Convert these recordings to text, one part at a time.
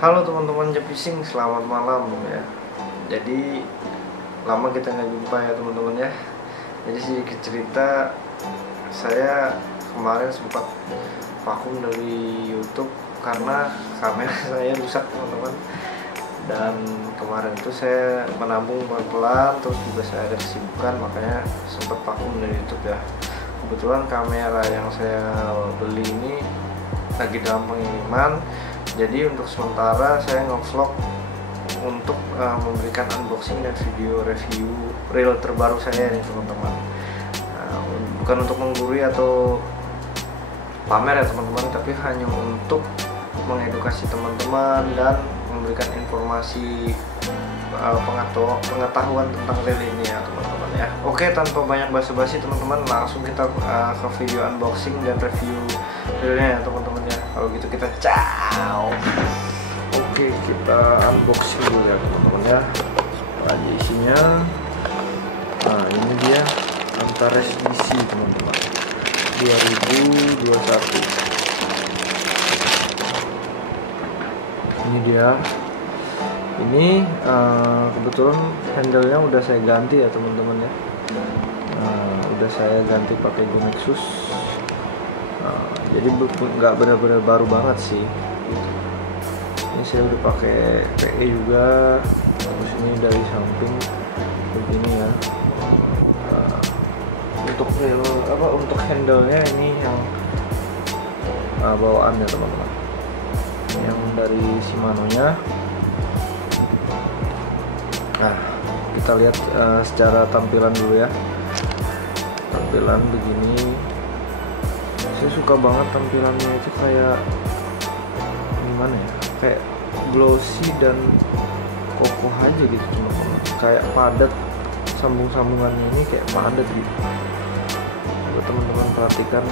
Halo teman-teman Jepising, selamat malam ya. Jadi lama kita nggak jumpa ya teman-teman ya. Jadi sedikit cerita, saya kemarin sempat vakum dari YouTube karena kamera saya rusak teman-teman. Dan kemarin itu saya menabung pelan-pelan, terus juga saya ada kesibukan, makanya sempat vakum dari YouTube ya. Kebetulan kamera yang saya beli ini lagi dalam pengiriman. Jadi untuk sementara saya nge-vlog untuk memberikan unboxing dan video review reel terbaru saya nih teman-teman. Bukan untuk menggurui atau pamer ya teman-teman, tapi hanya untuk mengedukasi teman-teman dan memberikan informasi pengetahuan tentang reel ini ya teman-teman ya. Oke, tanpa banyak basa-basi teman-teman, langsung kita ke video unboxing dan review reelnya ya teman-teman ya. Kalau gitu kita ciao. Oke, kita unboxing dulu ya teman-teman ya. Apa aja isinya? Nah, ini dia Antares DC teman-teman, 2021. Ini dia. Ini kebetulan handle-nya udah saya ganti ya teman-teman ya. Udah saya ganti pakai Gomexus. Jadi nggak benar-benar baru banget sih. Ini saya udah pakai PE juga. Terus ini dari samping begini ya. Untuk handle-nya ini yang bawaan ya teman-teman. Yang dari Shimano-nya. Nah, kita lihat secara tampilan dulu ya. Tampilan begini. Saya suka banget tampilannya, itu kayak gimana ya? Kayak glossy dan kokoh aja gitu teman-teman. Kayak padat, sambung-sambungannya ini kayak padat gitu. Coba teman-teman perhatikan,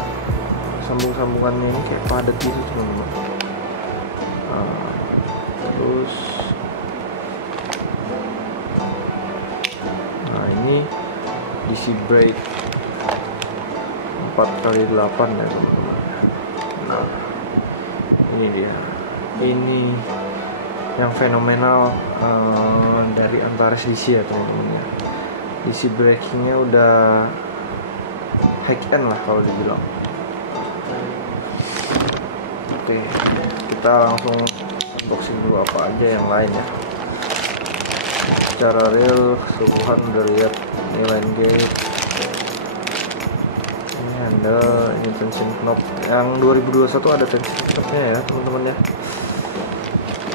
sambung-sambungannya ini kayak padat gitu teman-teman. Terus ini DC brake 4x8 ya teman-teman. Nah, ini dia. Ini yang fenomenal dari Antares DC ya teman-teman ya. DC brakingnya udah high end lah kalau dibilang. Oke, kita langsung unboxing dulu apa aja yang lain ya. Secara real keseluruhan udah lihat ini line gauge, ini handle, ini tension knob. Yang 2021 ada tension knobnya ya teman-teman ya.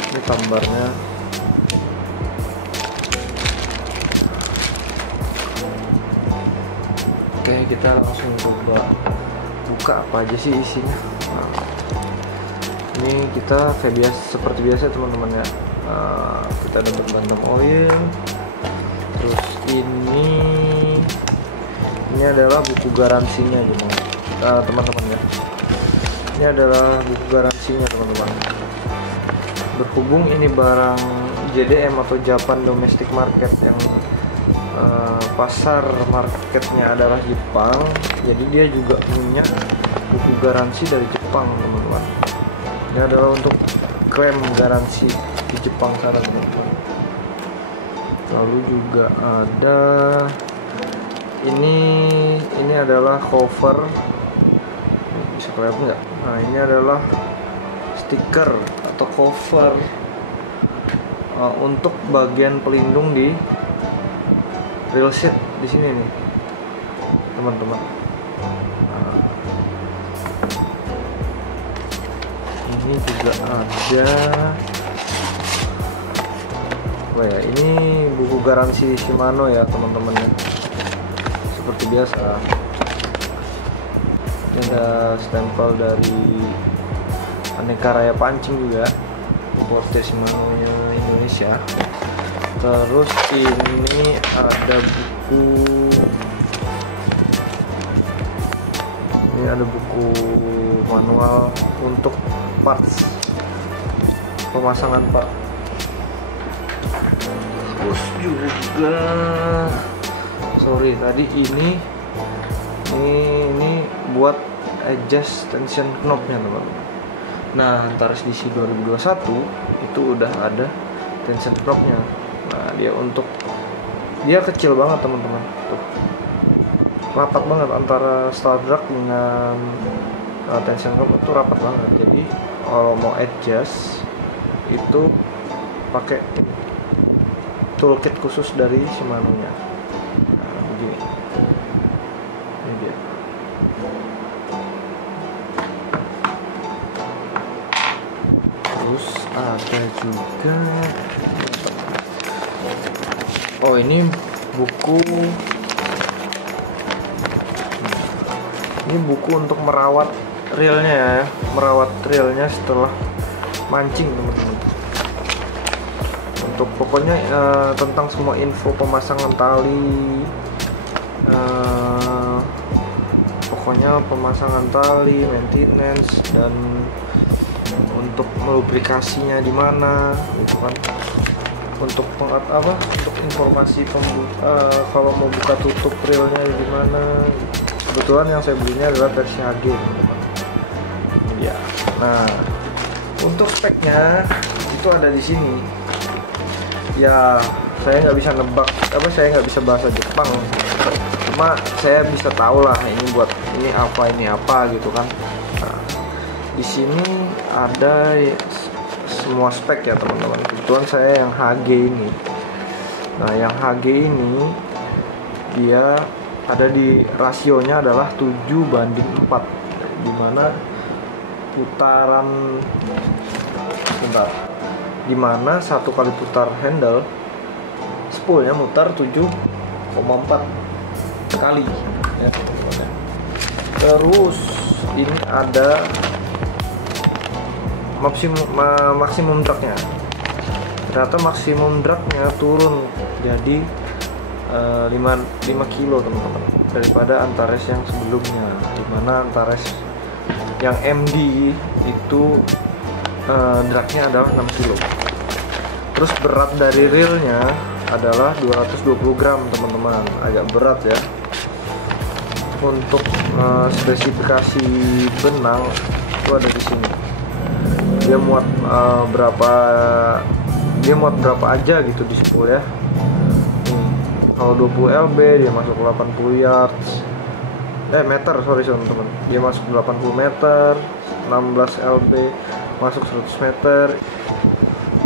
Ini gambarnya. Oke, kita langsung coba buka apa aja sih isinya. Nah, ini kita kayak biasa, seperti biasa teman-teman ya. Kita dapat bantam oil. Terus ini adalah buku garansinya gitu teman-teman ya. Ini adalah buku garansinya teman-teman. Berhubung ini barang JDM atau Japan Domestic Market, yang pasar marketnya adalah Jepang, jadi dia juga punya buku garansi dari Jepang teman-teman. Ini adalah untuk klaim garansi di Jepang sana teman-teman. Lalu juga ada ini adalah cover, bisa kelihatan nggak? Nah, ini adalah stiker atau cover untuk bagian pelindung di reel seat di sini nih teman-teman. Ini juga ada ini buku garansi Shimano ya teman-teman ya. Seperti biasa, ini ada stempel dari Aneka Raya Pancing juga, importer Shimano Indonesia. Terus ini ada buku manual untuk parts, pemasangan part. Terus juga tadi ini buat adjust tension knobnya teman-teman. Nah, Antares DC 2021 itu udah ada tension knob-nya. Nah, dia kecil banget teman-teman. Tuh. Rapat banget antara start drag dengan tension knob itu rapat banget. Jadi kalau mau adjust itu pakai toolkit khusus dari Shimano-nya. Nah, begini. Ini dia. Terus ada juga, oh ini buku, ini buku untuk merawat reelnya ya, merawat reelnya setelah mancing teman-teman. Untuk pokoknya tentang semua info pemasangan tali, pokoknya pemasangan tali, maintenance, dan untuk melubrikasinya di mana gitu kan. Untuk untuk informasi kalau mau buka tutup reelnya di mana. Kebetulan yang saya belinya adalah versi HG teman-teman. Ya. Nah, untuk speknya itu ada di sini. Ya, saya nggak bisa nebak, saya nggak bisa bahasa Jepang. Cuma saya bisa tahu lah ini apa gitu kan. Nah, di sini ada semua spek ya teman-teman. Kebetulan saya yang HG ini. Nah, yang HG ini dia ada di rasionya adalah 7:4, dimana putaran dimana satu kali putar handle spoolnya mutar 7,4 kali ya. Terus ini ada maksimum dragnya. Ternyata maksimum dragnya turun jadi 5 kilo teman-teman daripada Antares yang sebelumnya, dimana Antares yang MD itu dragnya adalah 6 kilo. Terus berat dari reelnya adalah 220 gram teman-teman, agak berat ya. Untuk spesifikasi benang itu ada di sini. Dia muat berapa aja gitu di spool ya. Kalau 20 lb dia masuk 80 yards. Meter, sorry teman-teman. Dia masuk 80 meter, 16 lb masuk 100 meter.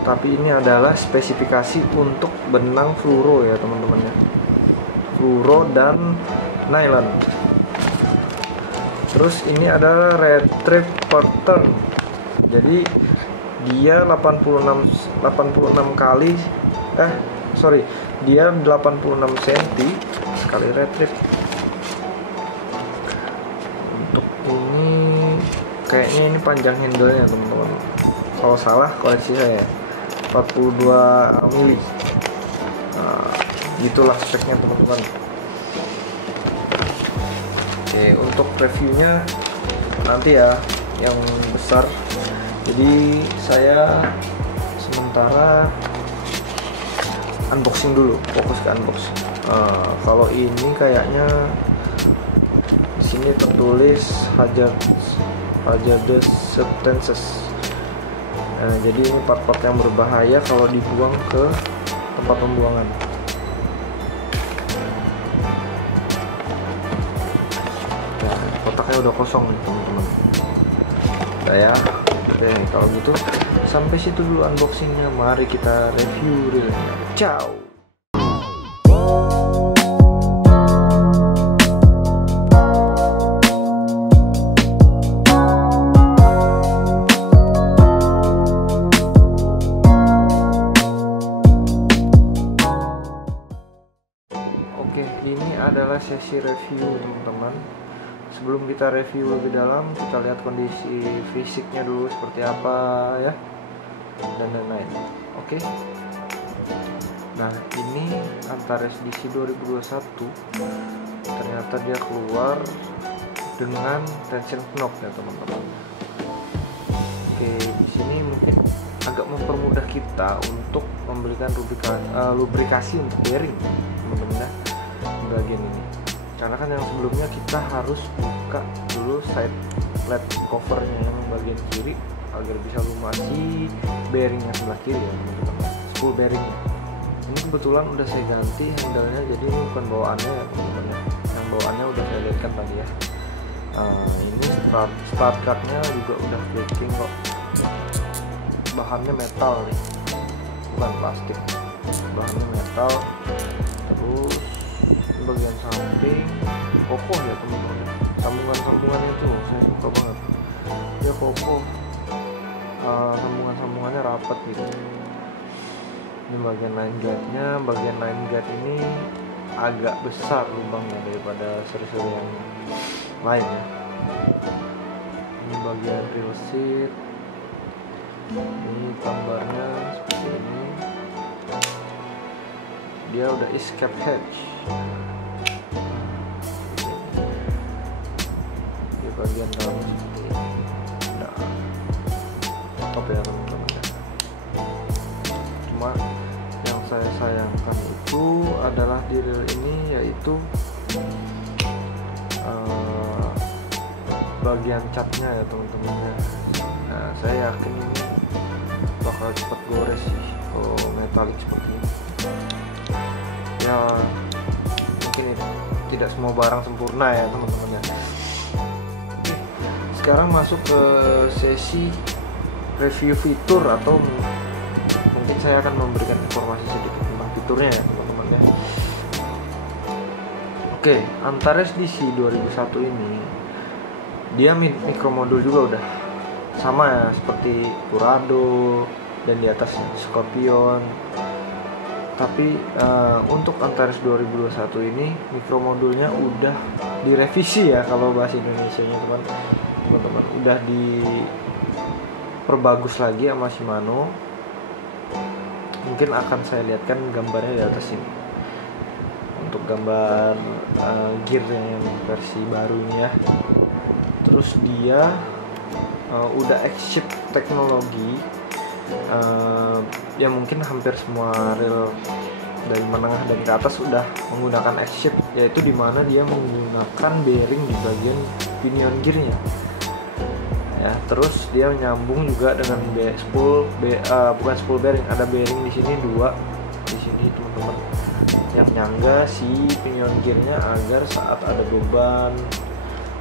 Tapi ini adalah spesifikasi untuk benang fluoro ya teman-teman ya. Fluoro dan nylon. Terus ini adalah retrieve pattern. Jadi dia 86 kali dia 86 cm sekali retrieve. Untuk ini kayaknya ini panjang handle-nya teman-teman. Kalau salah koleksi saya 42 mili. Nah, gitulah speknya teman-teman. Oke, untuk reviewnya nanti ya yang besar. Jadi saya sementara unboxing dulu, fokus ke unboxing. Kalau ini kayaknya di sini tertulis hazardous substances. Jadi ini part-part yang berbahaya kalau dibuang ke tempat pembuangan. Nah, kotaknya udah kosong nih teman-teman. Ya. Oke, kalau gitu sampai situ dulu unboxingnya. Mari kita review reelnya. Ciao. Oke, ini adalah sesi review teman-teman. Sebelum kita review lebih dalam, kita lihat kondisi fisiknya dulu seperti apa ya, dan lain-lain. Oke. Nah, ini Antares DC 2021 ternyata dia keluar dengan tension knob ya teman-teman. Oke, di sini mungkin agak mempermudah kita untuk memberikan lubrikasi untuk bearing teman-teman ya, bagian ini. Karena kan yang sebelumnya kita harus buka dulu side flat covernya yang bagian kiri agar bisa lumasi bearingnya sebelah kiri ya teman-teman, spool bearingnya. Ini kebetulan udah saya ganti handle-nya, jadi ini bukan bawaannya ya teman-teman. Yang bawaannya udah saya lihatkan tadi ya. Ini start guard-nya juga udah fitting kok. Bahannya metal nih, bukan plastik. Bahannya metal. Terus bagian samping kokoh ya teman-teman. Sambungannya itu saya suka banget. Dia kokoh. Sambungannya rapat gitu. Ini bagian line guard ini agak besar lubangnya daripada seri-seri yang lain ya. Ini bagian real seat, ini gambarnya seperti ini. Dia udah escape hatch. Di bagian dalam seperti ini. Nah, top ya teman-teman. Cuma yang saya sayangkan itu adalah di reel ini, yaitu bagian catnya ya teman-teman ya. Nah, saya yakin ini bakal cepat gores sih kalau metalik seperti ini ya. Mungkin tidak semua barang sempurna ya teman-teman ya. Sekarang masuk ke sesi review fitur, atau mungkin saya akan memberikan informasi sedikit tentang fiturnya ya teman-teman ya. Oke, Antares DC 2001 ini dia mikromodul juga udah sama ya seperti Curado dan di atas Scorpion. Tapi untuk Antares 2021 ini mikromodulnya udah direvisi ya kalau bahasa Indonesianya teman-teman. Udah diperbagus lagi sama Shimano. Mungkin akan saya lihatkan gambarnya di atas ini. Untuk gambar gearnya yang versi baru ini ya. Terus dia udah X-Ship teknologi. Ya mungkin hampir semua reel dari menengah dan ke atas sudah menggunakan X-Ship, yaitu dimana dia menggunakan bearing di bagian pinion gearnya ya. Terus dia nyambung juga dengan bukan spool bearing, ada bearing di sini dua di sini teman-teman, yang nyangga si pinion gearnya agar saat ada beban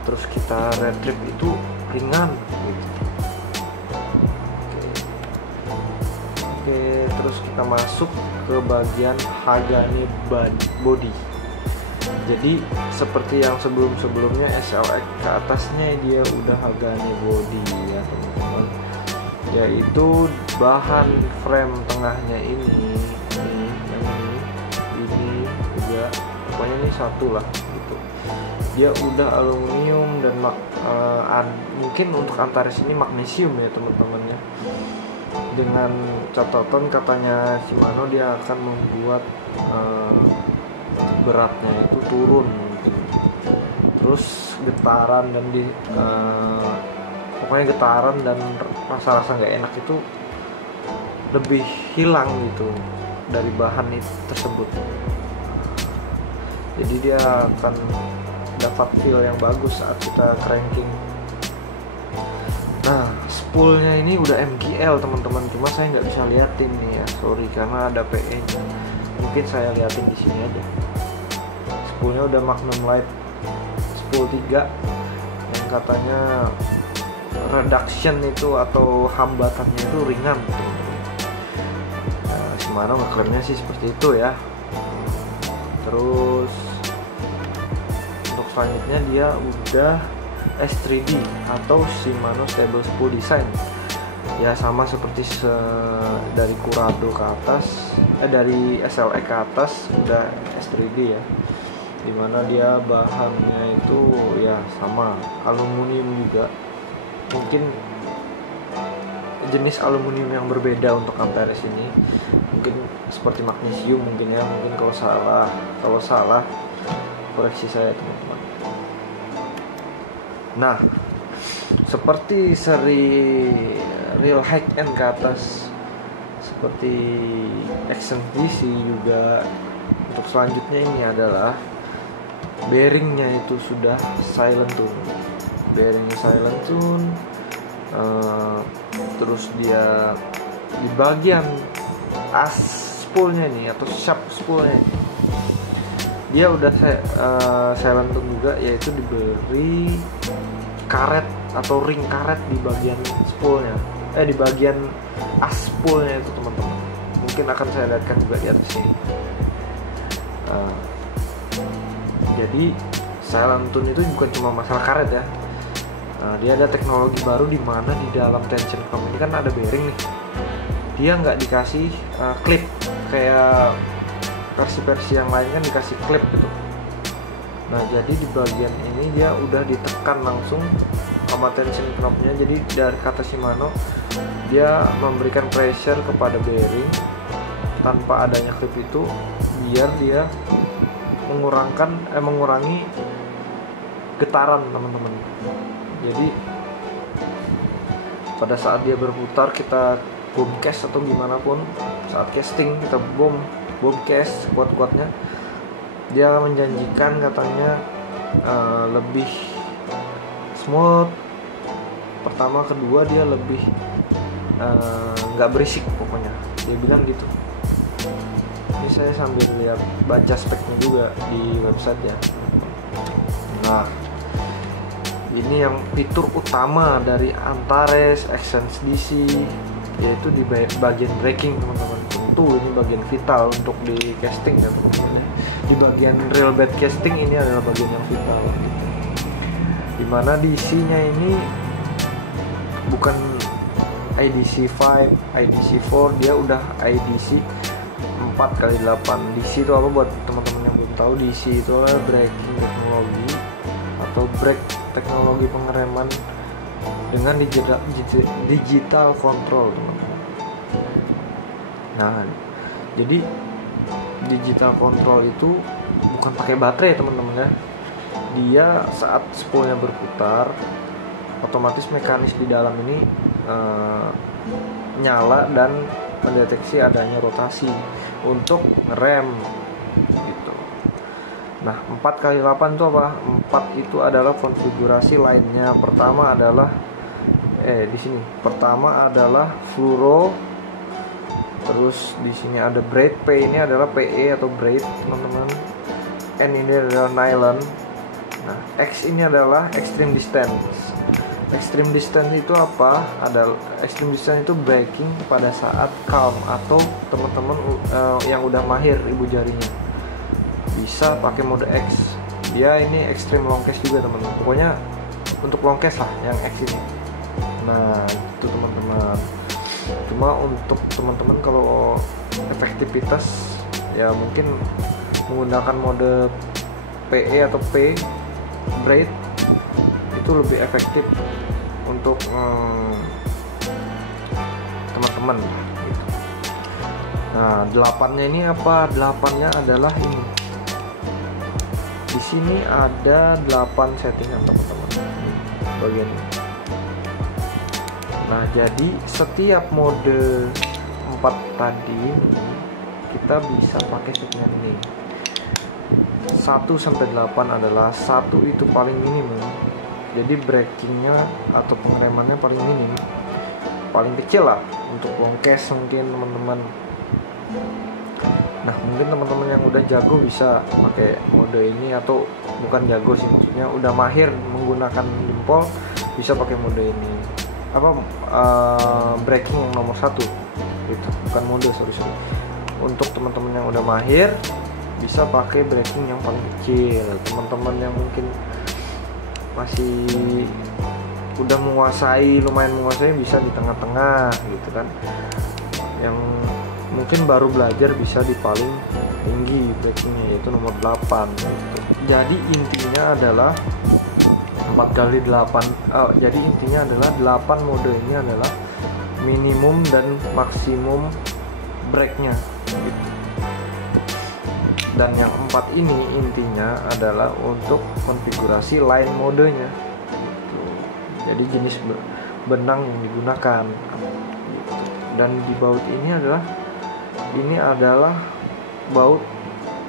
terus kita retrieve itu ringan gitu. Oke, terus kita masuk ke bagian Hagane body. Jadi seperti yang sebelumnya SLX ke atasnya dia udah Hagane body ya teman-teman. Yaitu bahan frame tengahnya ini juga pokoknya ini satu lah gitu. Dia udah aluminium dan mungkin untuk Antares ini magnesium ya teman-teman ya. Dengan catatan katanya Shimano dia akan membuat beratnya itu turun mungkin. Terus getaran dan pokoknya getaran dan rasa-rasa nggak enak itu lebih hilang gitu dari bahan itu tersebut. Jadi dia akan dapat feel yang bagus saat kita cranking. Nah, spoolnya ini udah MGL teman-teman, cuma saya nggak bisa liatin nih ya, sorry karena ada PE nya. Mungkin saya liatin di sini aja. Spoolnya udah Magnum Light spool 3 yang katanya reduction itu atau hambatannya itu ringan teman-teman. Nah, Shimano ngeklaimnya sih seperti itu ya. Terus untuk selanjutnya dia udah S3D atau Shimano Stable Spool Design ya, sama seperti dari Curado ke atas, dari SLX ke atas udah S3D ya, dimana dia bahannya itu ya sama aluminium juga, mungkin jenis aluminium yang berbeda untuk Antares ini, mungkin seperti magnesium mungkin ya, mungkin kalau salah koreksi saya teman-teman. Nah, seperti seri real high end ke atas seperti XNDC juga, untuk selanjutnya ini adalah bearingnya itu sudah silent tune. Bearing silent tune, Terus dia di bagian as spoolnya ini atau shaft spoolnya ini, dia udah saya lentur juga, yaitu diberi karet atau ring karet di bagian spoolnya, di bagian as spoolnya itu teman-teman. Mungkin akan saya lihatkan juga di atas sini. Jadi saya lantun itu bukan cuma masalah karet ya. Dia ada teknologi baru di mana di dalam tension knob ini kan ada bearing nih. Dia nggak dikasih klip kayak versi-versi yang lain kan dikasih klip gitu. Nah jadi di bagian ini dia udah ditekan langsung sama tension knobnya. Jadi dari kata Shimano dia memberikan pressure kepada bearing tanpa adanya klip itu, biar dia mengurangi getaran teman-teman. Jadi pada saat dia berputar, kita boom cast atau gimana pun, saat casting kita boom cast kuat-kuatnya, dia menjanjikan katanya lebih smooth. Pertama, kedua dia lebih nggak berisik pokoknya, dia bilang gitu. Ini saya sambil lihat baca speknya juga di website ya. Nah ini yang fitur utama dari Antares Xsense DC, yaitu di bagian braking teman-teman. Tentu ini bagian vital untuk di casting ya teman-teman. Di bagian real bed casting ini adalah bagian yang vital gitu. Dimana DC-nya ini bukan IDC 5, IDC 4, dia udah IDC 4x8. DC itu apa buat teman-teman yang belum tahu? DC itu adalah braking teknologi atau brake teknologi pengereman dengan digital control teman-teman. Nah jadi digital control itu bukan pakai baterai teman-teman ya. Dia saat spoolnya berputar, otomatis mekanis di dalam ini nyala dan mendeteksi adanya rotasi untuk ngerem gitu. Nah 4x8 itu apa? 4 itu adalah konfigurasi lainnya. Pertama adalah di sini. Pertama adalah fluoro. Terus di sini ada braid. P ini adalah PE atau braid teman-teman. N ini adalah nylon. Nah X ini adalah extreme distance. Extreme distance itu apa? Extreme distance itu braking pada saat calm atau teman-teman yang udah mahir ibu jarinya bisa pakai mode X. Dia ini extreme long case juga teman-teman. Pokoknya untuk long case lah yang X ini. Nah itu teman-teman. Cuma untuk teman-teman kalau efektivitas ya mungkin menggunakan mode PE atau P braid itu lebih efektif untuk teman-teman gitu. Nah 8-nya ini apa? 8-nya adalah ini. Di sini ada 8 settingan teman-teman bagian ini. Nah jadi setiap mode 4 tadi ini kita bisa pakai settingan ini. 1-8 adalah 1 itu paling minimum. Jadi brakingnya atau pengeremannya paling minim, paling kecil lah untuk long case mungkin teman-teman. Nah mungkin teman-teman yang udah jago bisa pakai mode ini, atau bukan jago sih, maksudnya udah mahir menggunakan jempol bisa pakai mode ini. Braking yang nomor 1 gitu, bukan mode, sorry. Untuk teman-teman yang udah mahir bisa pakai braking yang paling kecil. Teman-teman yang mungkin masih udah lumayan menguasai bisa di tengah-tengah gitu kan. Yang mungkin baru belajar bisa di paling tinggi brakingnya, yaitu nomor 8 gitu. Jadi intinya adalah 4x8. Jadi intinya adalah 8 mode ini adalah minimum dan maksimum brake-nya gitu. Dan yang 4 ini intinya adalah untuk konfigurasi line modenya gitu. Jadi jenis benang yang digunakan gitu. Dan di baut ini adalah baut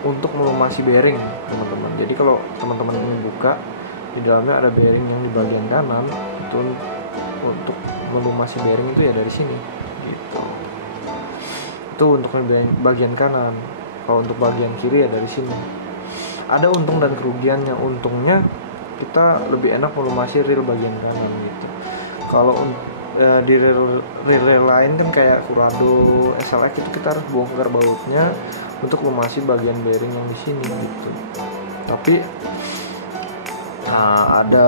untuk melumasi bearing teman-teman. Jadi kalau teman-teman ingin buka, di dalamnya ada bearing yang di bagian kanan itu untuk melumasi bearing itu ya dari sini gitu. Itu untuk bagian kanan. Kalau untuk bagian kiri ya dari sini. Ada untung dan kerugiannya. Untungnya kita lebih enak melumasi reel bagian kanan gitu. Kalau di reel lain kan kayak Curado, SLX itu kita harus bongkar bautnya untuk lumasi bagian bearing yang di sini gitu. Tapi ada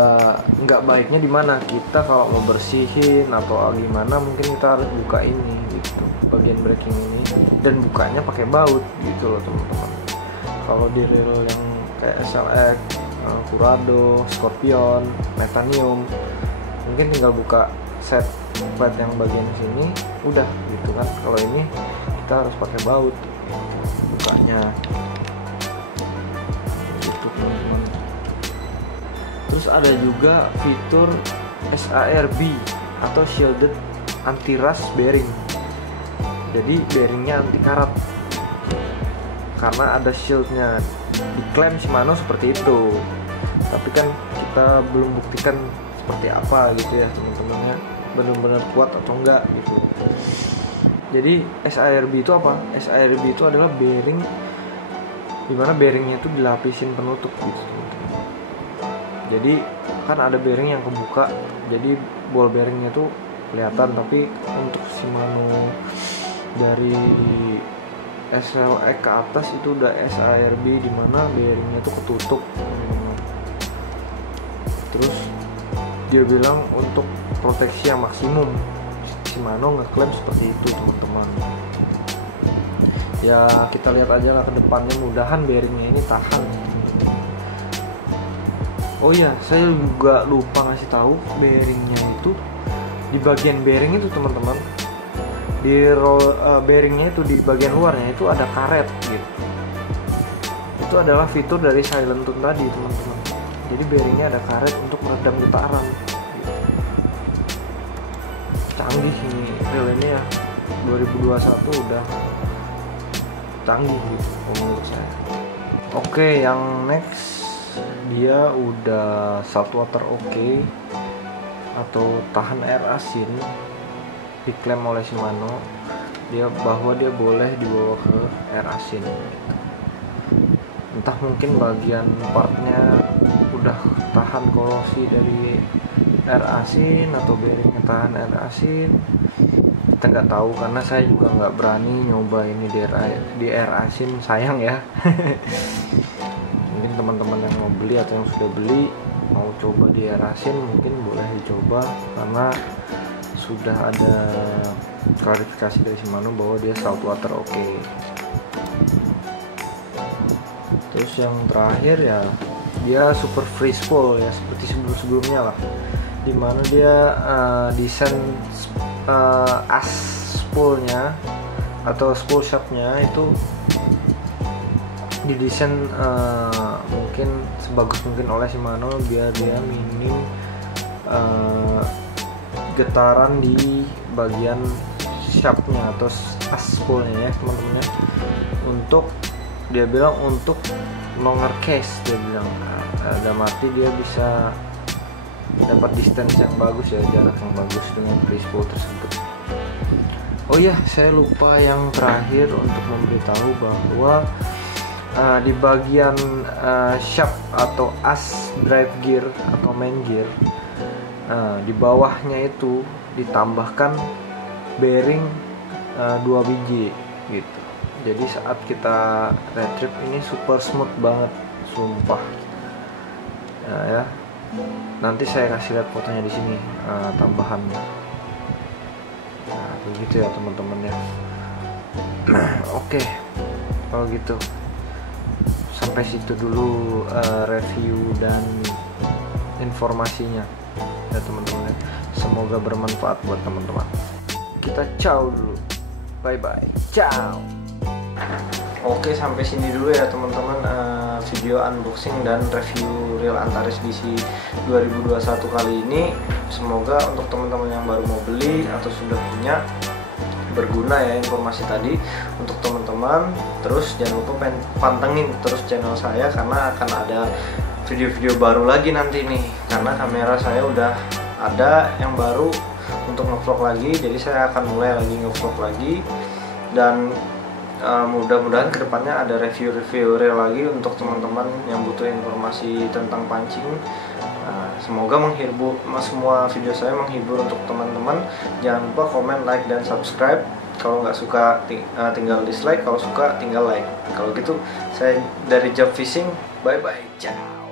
nggak baiknya di mana kita kalau mau bersihin atau gimana, mungkin kita harus buka ini gitu, bagian braking ini, dan bukanya pakai baut gitu loh teman-teman. Kalau di reel yang kayak SLX, Curado, Scorpion, Titanium, mungkin tinggal buka set plate yang bagian sini udah gitu kan. Kalau ini kita harus pakai baut bukanya gitu teman-teman. Terus ada juga fitur SARB atau Shielded Anti-Rust Bearing. Jadi bearingnya anti karat karena ada shieldnya. Diklaim Shimano seperti itu, tapi kan kita belum buktikan seperti apa gitu ya teman-temannya, benar-benar kuat atau enggak gitu. Jadi SARB itu apa? SARB itu adalah bearing dimana bearingnya itu dilapisin penutup gitu. Jadi kan ada bearing yang kebuka, jadi ball bearingnya itu kelihatan, tapi untuk Shimano dari SLX ke atas itu udah SARB dimana bearingnya itu ketutup teman-teman. Terus dia bilang untuk proteksi yang maksimum, Shimano ngeklaim seperti itu teman-teman. Ya kita lihat aja lah ke depannya, mudahan bearingnya ini tahan. Oh iya, saya juga lupa ngasih tahu, bearingnya itu di bagian bearing itu teman-teman, di bearingnya itu di bagian luarnya itu ada karet gitu. Itu adalah fitur dari Silent Tune tadi teman-teman. Jadi bearingnya ada karet untuk meredam getaran gitu. Canggih ini reel ini ya, 2021 udah canggih gitu menurut saya. Oke, yang next dia udah saltwater oke atau tahan air asin, diklaim oleh Shimano bahwa dia boleh dibawa ke air asin. Entah mungkin bagian partnya udah tahan korosi dari air asin atau bearingnya tahan air asin, kita nggak tahu karena saya juga nggak berani nyoba ini di air asin, sayang ya. Mungkin teman-teman yang mau beli atau yang sudah beli mau coba di air asin mungkin boleh dicoba, karena sudah ada klarifikasi dari Shimano bahwa dia saltwater oke. Terus yang terakhir ya dia super free spool ya, seperti sebelum-sebelumnya lah, dimana dia desain as spoolnya atau spool shaftnya itu didesain mungkin sebagus mungkin oleh Shimano biar dia minim getaran di bagian shaftnya atau spoolnya ya teman-teman ya. Untuk dia bilang untuk longer case, dia bilang ada mati dia bisa dapat distance yang bagus ya, jarak yang bagus dengan free spool tersebut. Oh iya, saya lupa yang terakhir untuk memberitahu bahwa di bagian shaft atau as drive gear atau main gear, di bawahnya itu ditambahkan bearing 2 biji gitu. Jadi saat kita retrip ini super smooth banget, sumpah. Ya, nanti saya kasih lihat fotonya di sini tambahannya. Nah, begitu ya teman-teman ya. Oke, kalau gitu sampai situ dulu review dan informasinya ya teman-teman ya. Semoga bermanfaat buat teman-teman. Kita ciao dulu, bye bye, ciao. Oke, sampai sini dulu ya teman-teman video unboxing dan review reel Antares DC 2021 kali ini. Semoga untuk teman-teman yang baru mau beli atau sudah punya berguna ya informasi tadi untuk teman-teman. Terus jangan lupa pantengin terus channel saya karena akan ada video-video baru lagi nanti nih, karena kamera saya udah ada yang baru untuk untuk ngevlog lagi. Jadi saya akan mulai lagi ngevlog lagi, dan mudah-mudahan kedepannya ada review-review real lagi untuk teman-teman yang butuh informasi tentang pancing. Semoga menghibur, semua video saya menghibur untuk teman-teman. Jangan lupa komen, like, dan subscribe. Kalau nggak suka tinggal dislike, kalau suka tinggal like. Kalau gitu saya dari Job Fishing, bye bye, ciao.